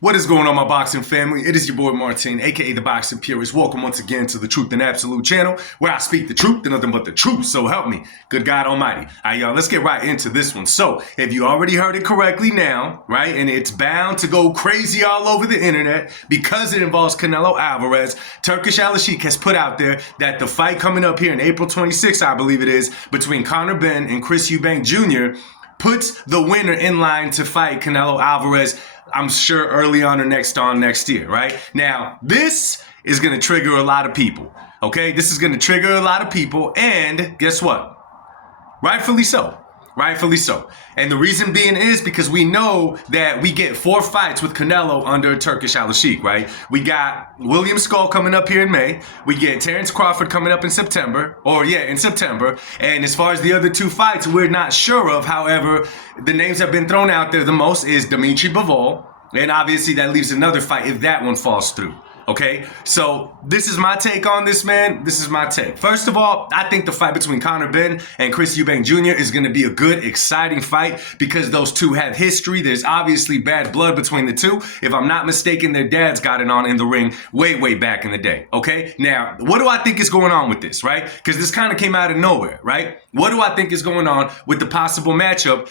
What is going on, my boxing family? It is your boy Martin, aka the Boxing Purist. Welcome once again to the Truth and Absolute channel, where I speak the truth and nothing but the truth. So help me, good God Almighty. All right, y'all, let's get right into this one. So, if you already heard it correctly now, right, and it's bound to go crazy all over the internet because it involves Canelo Alvarez, Turkish has put out there that the fight coming up here in April 26th, I believe it is, between Benn and Eubank Jr. puts the winner in line to fight Canelo Alvarez, I'm sure early on or next year, right? Now, this is going to trigger a lot of people, okay? This is going to trigger a lot of people, and guess what? Rightfully so. Rightfully so. And the reason being is because we know that we get 4 fights with Canelo under Turkish right? We got William Skull coming up here in May. We get Terrence Crawford coming up in September. In September. And as far as the other 2 fights, we're not sure of. However, the names that have been thrown out there the most is Dimitri Bivol. And obviously that leaves another fight if that one falls through. Okay, so this is my take on this, man. This is my take. First of all, I think the fight between Benn and Eubank Jr. is going to be a good, exciting fight because those two have history. There's obviously bad blood between the two. If I'm not mistaken, their dads got it on in the ring way back in the day. Okay, now, what do I think is going on with this, right? Because this kind of came out of nowhere, right? What do I think is going on with the possible matchup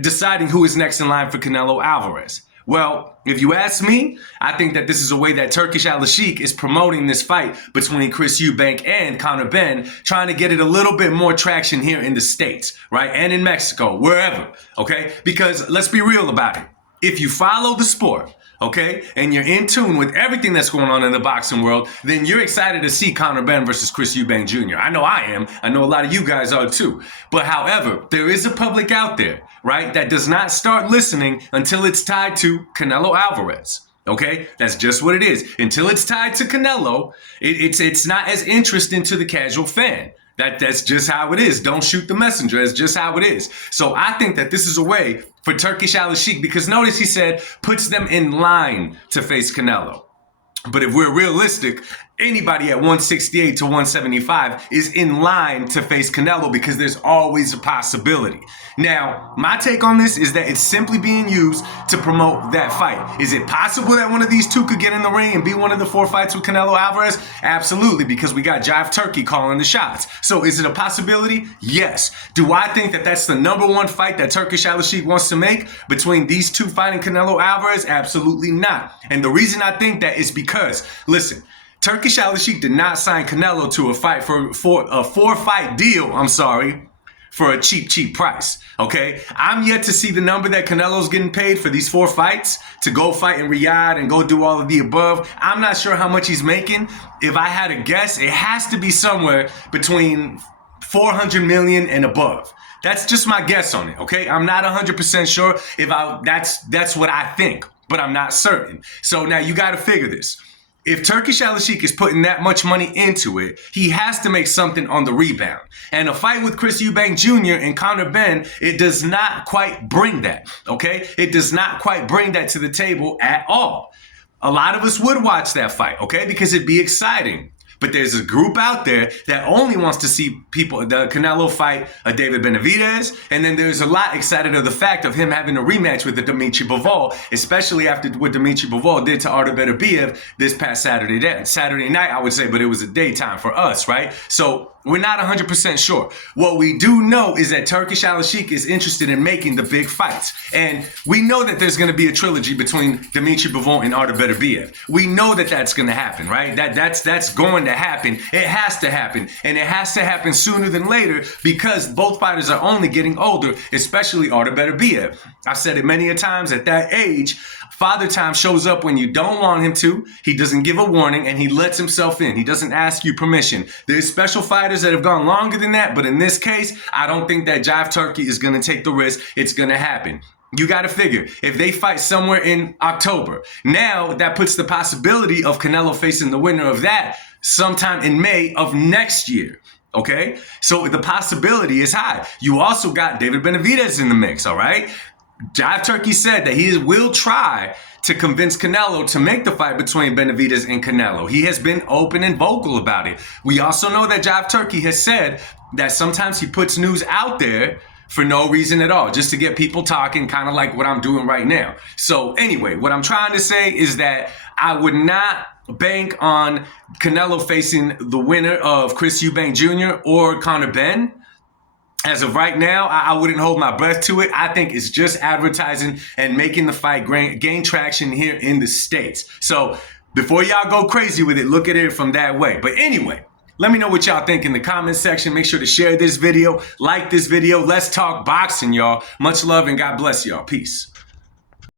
deciding who is next in line for Canelo Alvarez? Well, if you ask me, I think that this is a way that Turkish is promoting this fight between Eubank and Benn, trying to get it a little bit more traction here in the States, right? And in Mexico, wherever, okay? Because let's be real about it. If you follow the sport, okay, and you're in tune with everything that's going on in the boxing world, then you're excited to see Benn versus Eubank Jr. I know I am. I know a lot of you guys are too. But however, there is a public out there, right, that does not start listening until it's tied to Canelo Alvarez. Okay, that's just what it is. Until it's tied to Canelo, it's not as interesting to the casual fan. That's just how it is. Don't shoot the messenger. That's just how it is. So I think that this is a way for Turkish because notice he said puts them in line to face Canelo. But if we're realistic, anybody at 168 to 175 is in line to face Canelo because there's always a possibility. Now, my take on this is that it's simply being used to promote that fight. Is it possible that one of these two could get in the ring and be one of the 4 fights with Canelo Alvarez? Absolutely, because we got Jive Turkey calling the shots. So is it a possibility? Yes. Do I think that that's the #1 fight that Turkish wants to make between these two fighting Canelo Alvarez? Absolutely not. And the reason I think that is because, listen, Turkish did not sign Canelo to a 4-fight deal, for a cheap price, okay? I'm yet to see the number that Canelo's getting paid for these 4 fights to go fight in Riyadh and go do all of the above. I'm not sure how much he's making. If I had to guess, it has to be somewhere between 400 million and above. That's just my guess on it, okay? I'm not 100% sure that's what I think, but I'm not certain. So now you got to figure this. If Turkish is putting that much money into it, he has to make something on the rebound. And a fight with Eubank Jr. and Benn, it does not quite bring that, okay? It does not quite bring that to the table at all. A lot of us would watch that fight, okay? Because it'd be exciting. But there's a group out there that only wants to see the Canelo fight David Benavidez. And then there's a lot excited of the fact of him having a rematch with the Dimitri Bivol, especially after what Dimitri Bivol did to Artur Beterbiev this past Saturday night, I would say, but it was a daytime for us, right? So we're not 100% sure. What we do know is that Turkish is interested in making the big fights. And we know that there's going to be a trilogy between Dimitri Bivol and Artur Beterbiev. We know that that's going to happen, right? That's going to happen. It has to happen. And it has to happen sooner than later because both fighters are only getting older, especially Artur Beterbiev. I've said it many a times, at that age, Father Time shows up when you don't want him to. He doesn't give a warning and he lets himself in. He doesn't ask you permission. There's special fighters that have gone longer than that, but in this case, I don't think that Jive Turkey is going to take the risk. It's going to happen. You got to figure, if they fight somewhere in October, now that puts the possibility of Canelo facing the winner of that sometime in May of next year. Okay? So the possibility is high. You also got David Benavidez in the mix, all right? Jive Turkey said that he will try to convince Canelo to make the fight between Benavidez and Canelo. He has been open and vocal about it. We also know that Jive Turkey has said that sometimes he puts news out there for no reason at all, just to get people talking, kind of like what I'm doing right now. So anyway, what I'm trying to say is that I would not bank on Canelo facing the winner of Chris Eubank Jr. or Conor Benn. As of right now, I wouldn't hold my breath to it. I think it's just advertising and making the fight gain traction here in the States. So before y'all go crazy with it, look at it from that way. But anyway, let me know what y'all think in the comments section. Make sure to share this video, like this video. Let's talk boxing, y'all. Much love and God bless y'all. Peace.